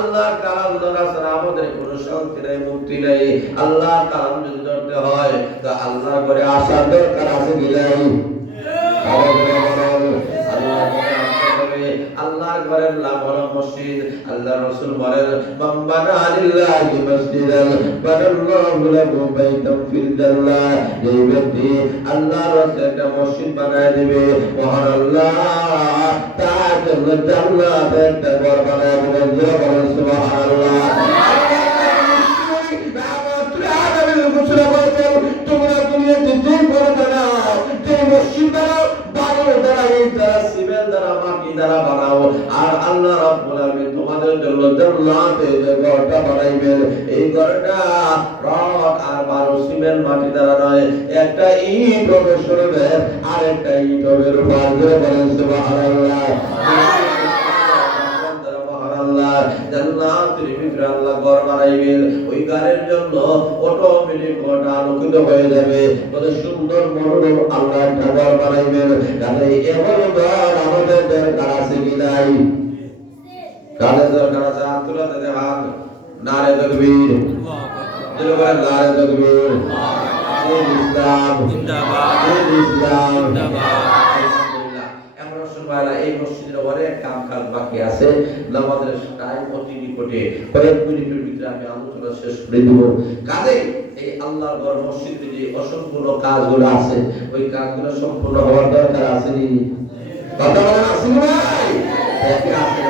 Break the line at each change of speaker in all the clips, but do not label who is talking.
আল্লাহ কালাম ধরা ছাড়া আমাদের কোনো শান্তি নাই, মুক্তি নাই। আল্লাহ কালাম যদি ধরতে হয়, তা আল্লাহ করে আসার দরকার আছে কি নাই? আল্লাহর ঘরের নাম হলো মসজিদ, আল্লাহ রাসূল বলেন বাম্বানা লিল্লাহি মসজিদান, বানাল্লাহু লাহু বাইতান ফিল জান্নাহ। যে ব্যক্তি আল্লাহর রাস্তায় একটা মসজিদ বানায় দিবে। মহান আল্লাহ, তার জন্য জান্নাতে একটা ঘর বানায় দিবেন। রাব্বুল আলামিন জন্য জান্নাতে যে ঘর বানাইবেন, ওই ঘরের জন্য আলোকিত হয়ে যাবে, কত সুন্দর মনোরম আল্লাহ ঘর বানাইবেন, তাহলে এমন ঘর আমাদের দরকার আছে নাই? কাদের দরকার আছে হাত তুলে তাদের হাত নারে তকবীর। দিলে বলেন নারে তকবীর। দিন ইসলাম। দিন ইসলাম। আলহামদুলিল্লাহ। আমরা সবাই এই মসজিদের অনেক কাম কাজ বাকি আছে। নামাজের টাইম অতি নিকটে। কয়েক মিনিটের ভিতরে আমি আলোচনা শেষ করে দিব। কাজে এই আল্লাহর ঘর মসজিদে যে অসম্পূর্ণ কাজগুলো আছে ওই কাজগুলো সম্পূর্ণ হওয়ার দরকার আছে নি? কথা বলেন আছে একে আছে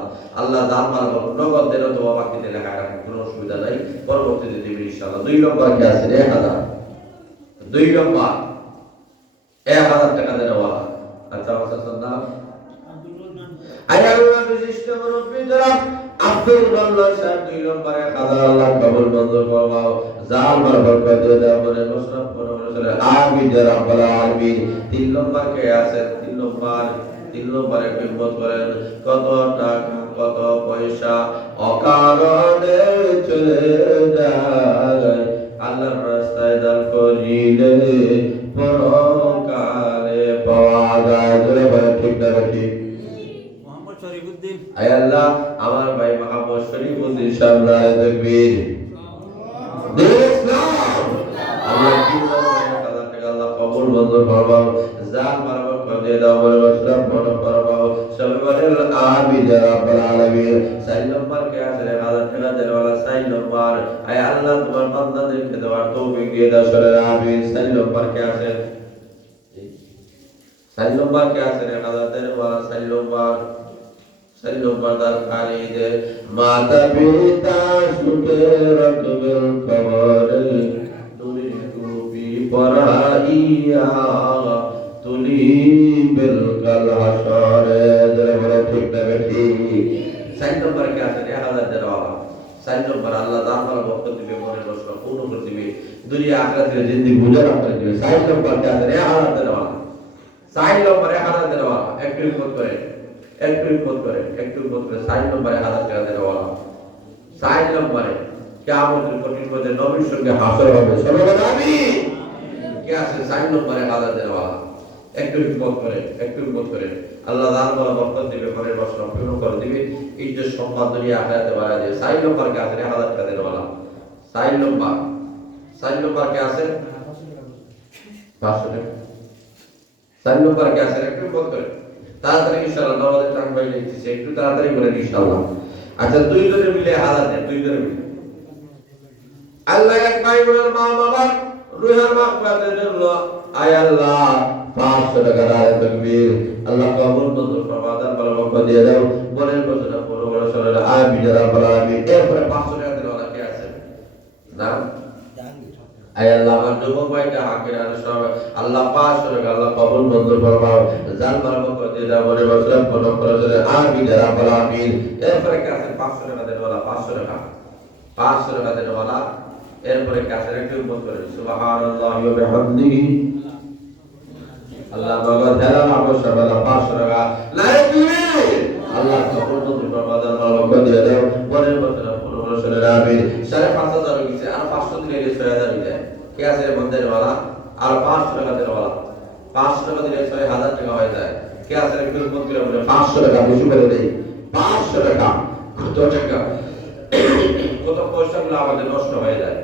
আল্লাহ দান মারব নগদ দেন তো বাকি দিলে কাটা কোনো অসুবিধা নাই। পরবর্তীতে দিবি ইনশাআল্লাহ দুই নম্বর কে আছেন এ হাজার। দুই নম্বর। এক হাজার টাকা দেওয়া আচ্ছা আমার নাম বিশিষ্ট আব্দুল দুই এক আল্লাহ কবুল জাল করে দাও বলে আলামিন। তিন নম্বর কে আছে? তিন নম্বর, তিন নম্বরে করেন। কত টাকা কত পয়সা? অকারণে চলে যায়। আল্লাহর রাস্তায় দান করিলে পরকালে পাওয়া যায়। জোরে বলে ঠিক না ঠিক?
মোহাম্মদ শরীফুদ্দিন
আয় আল্লাহ আমার ভাই মোহাম্মদ শরীফুদ্দিন সাহেব রায় তকবীর আল্লাহ আল্লাহ কবুল মঞ্জুর ফরমাও দাও সরে আমিন সাই নম্বর কে আছে? সাই নম্বর কে আছে রে হাজার দেওয়ার ওয়ালা সাই নম্বর সল্লুবাদার খালিদে মাতা পিতা সুতে রকবের খবরে। তুলি টুপি পরাইয়া তুলি বিলকাল হাসরে। জরে বলে, ঠিক না বেটি সাইন কে আছে এক হাজার দেওয়া দান করা দিবে। দুনিয়া করে একটু রিপোর্ট করে একটু রিপোর্ট করে টাকা দেওয়া সাইন নম্বরে কেমন নবীর সঙ্গে হাসর হবে। কে আছে? সাইন নম্বরে হাজার দেওয়া একটু রিপোর্ট করে একটু রিপোর্ট করে। আল্লাহ দান করা বরকত দিবে ঘরের বসন পূর্ণ করে দিবে। যে সম্মান দুনিয়া আখেরাতে বাড়া দিয়ে সাইন নম্বর কে আছে হাজার টাকা দেওয়া সাইন নম্বর। সাইন নম্বর কে আছে? পাঁচশো টাকা। সাইন নম্বর কে আছে একটু রিপোর্ট করে। তাড়াতাড়ি ইনশাআল্লাহ নামাজের টাইম পাই যাইতেছে, একটু তাড়াতাড়ি করে ইনশাআল্লাহ। আচ্ছা দুই জনে মিলে হাজার দেন দুই জনে মিলে। আল্লাহ এক ভাই বোনের মা বাবা রুহের মাগফিরাতের জন্য, আয় আল্লাহ। 500 টাকা রায় তাকবীর আল্লাহ কবুল মঞ্জুর ফরমা দান বরকত দিয়ে দাও বলেন কথা পুরো বড় এরপরে 500 টাকা দিলে ওরা আছে? আল্লাহ আল্লাহ করে আল্লাহ বলে আলামিন। এরপরে কাছে 500 টাকা দেন ওলা 500 টাকা। 500 টাকা দেন ওলা এরপরে কাছে একটু করে ওয়া বিহামদিহি। আল্লাহ বাবা দেলা নামো সবালা 500 টাকা লাইকি আল্লাহ কবুল মঞ্জুর ফরমাও জান মারব করে দাও পরের বছর পনেরো বছরের আমিন। সাড়ে পাঁচ হাজার গেছে, আর পাঁচশো দিলে ছয় হাজার যায়। কে আছে বন্ধের ওয়ালা আর পাঁচশো টাকা দেওয়া ওয়ালা পাঁচশো টাকা দিলে ছয় হাজার টাকা হয়ে যায়। কে আছে রে কেউ বলে, পাঁচশো টাকা বেশি করে দেই। পাঁচশো টাকা, কত টাকা? কত পয়সাগুলো আমাদের নষ্ট হয়ে যায়।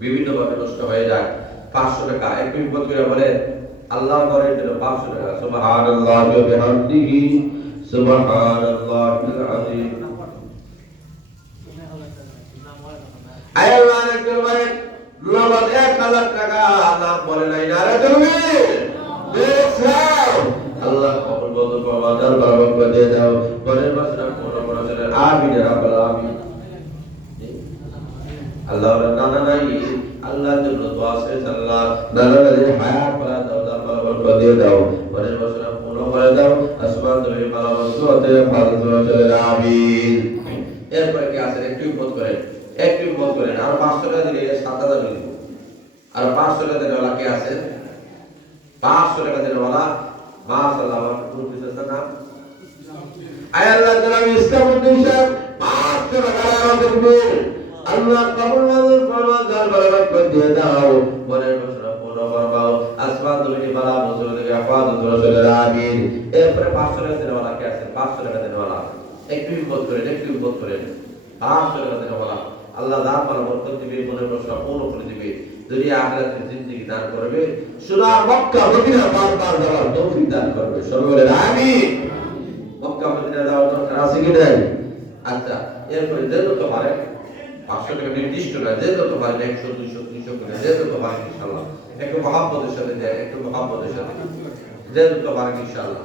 বিভিন্ন ভাবে নষ্ট হয়ে যায়। পাঁচশো টাকা একটু বিপদ বলে আল্লাহ ঘরের জন্য পাঁচশো টাকা। সুবহানাল্লাহ ওয়া বিহামদিহি। সুবহানাল্লাহিল আযীম। আল্লাহ আল্লাহ না আল্লাহ করে পরের বছর পনেরো বছরের আমিন রাব্বাল আল্লাহ জন্য শেষ আল্লাহ নানি আমিন। এরপরে কি আছে? একটু উপত করেন। একটু উপত করেন। আর পাঁচশো টাকা দিলে সাত হাজার দিব আর পাঁচশো টাকা দিলে ওলা কে আছে? পাঁচশো টাকা দিলে ওলা। মাশাআল্লাহ, আমার পুরো বিশেষ নাম আয় আল্লাহ, জনাব ইসলামউদ্দিন সাহেব, পাঁচশো আল্লাহ এরপরে পাঁচশো টাকা দিলে কে আছে? পাঁচশো টাকা দিলে একটু বিপদ করেন একটু বিপদ করেন পাঁচশো টাকা দিলে ওলা আল্লাহ দান পালা বরকত দিবে, মনের প্রশ্ন পূর্ণ করে দিবে। দুনিয়া আখিরাতের জিন্দেগি দান করবে। সুরা মক্কা মদিনা বারবার যাওয়ার তৌফিক দান করবে। সবাই আমিন। মক্কা মদিনা যাওয়ার দরকার আছে কি নাই? আচ্ছা এরপরে যে যত পারে, পাঁচশো টাকা নির্দিষ্ট না, যে যত পারে একশো, দুইশো, তিনশো করে, যে যত পারে ইনশাল্লাহ একটু মহাব্বতের সাথে দেয়, একটু মহাব্বতের সাথে। যে যত পারে ইনশাল্লাহ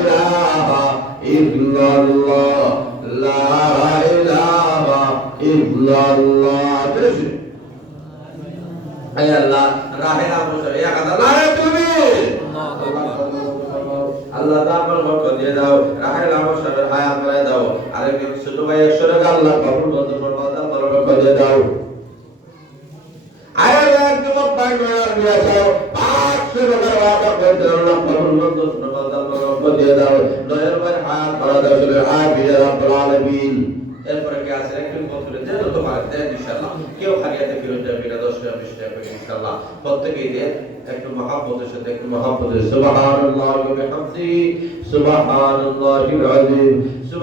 আয় আল্লাহ রাহে বসে এক হাজার লারে তুমি! আল্লাহ তারপর বরকত দিয়ে দাও রাহে না হায়াত বাড়ায় দাও। আরেকজন ছোট ভাই একশো আল্লাহ কবুল বন্ধ করব তারপর বরকত দিয়ে দাও। আয়াল্লাহ যুবক ভাই মেয়ের বিয়ে দাও পাঁচশো টাকার ওয়াদা করতে আল্লাহ কবুল বন্ধ করব তারপর বরকত দিয়ে দাও। নয়ের ভাই হায়াত বাড়া দাও শুনে আমিন। ইয়া আলামিন এরপরে আছে একটু বছরে যে মার্ক দেন ইনশাআল্লাহ। কেউ হাতে ফেরত যাবে না, দশ টাকা বিশ টাকা, ইনশাআল্লাহ। প্রত্যেকেই দেন একটু মহাপদের সাথে, একটু মহাপদের সুবহানাল্লাহি